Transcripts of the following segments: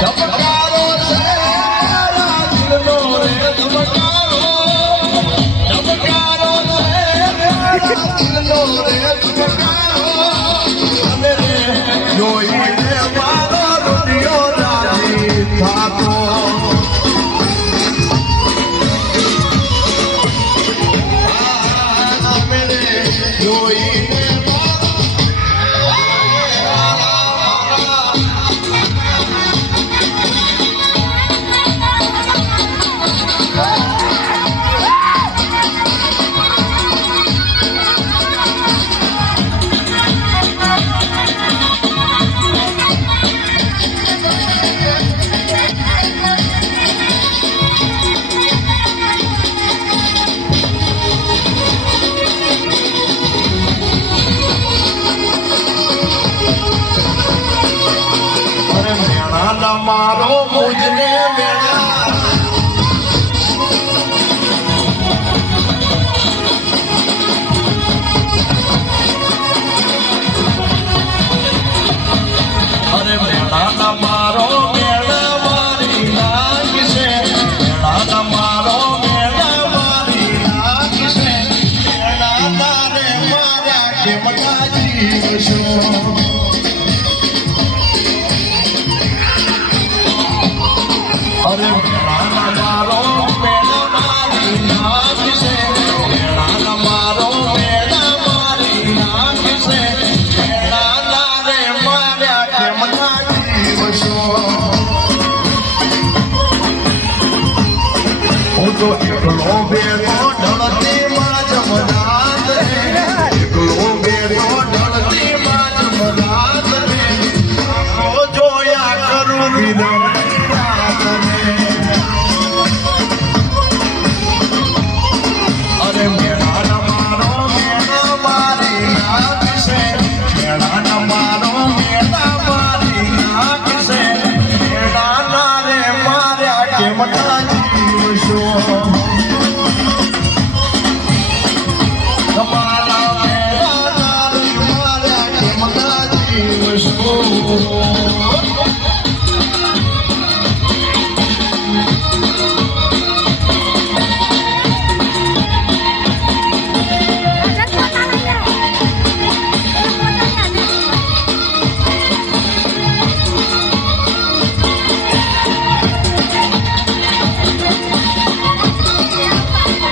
ધબકારો છે મારા દિલનો રે ધબકારો, ધબકારો છે મારા દિલનો રે ધબકારો, અને રે જોઈને મારો રૂપિયો રાજી થાતો. મારો મુજને મેળા અરે મેળા મારો મેળા મારી લાગશે, મેળા મારો મેળા મારી લાગશે, મેળા તારે મારા કેમના જીવશો. અરે મેળા મારો મેળા મારી નાખશે, મેળા મારો મેળા મારી નાખશે, મેળા તારે માર્યા કેમના જીવશો. હું તો એકલો બેઠો ઢળતી માં જમરાત રે, એકલો બેઠો ઢળતી માં જમરાત રે, જોયા કરું વિરમ.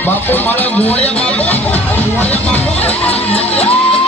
બાપુ મારે મોળિયા બાપુ, મોળિયા બાપુ.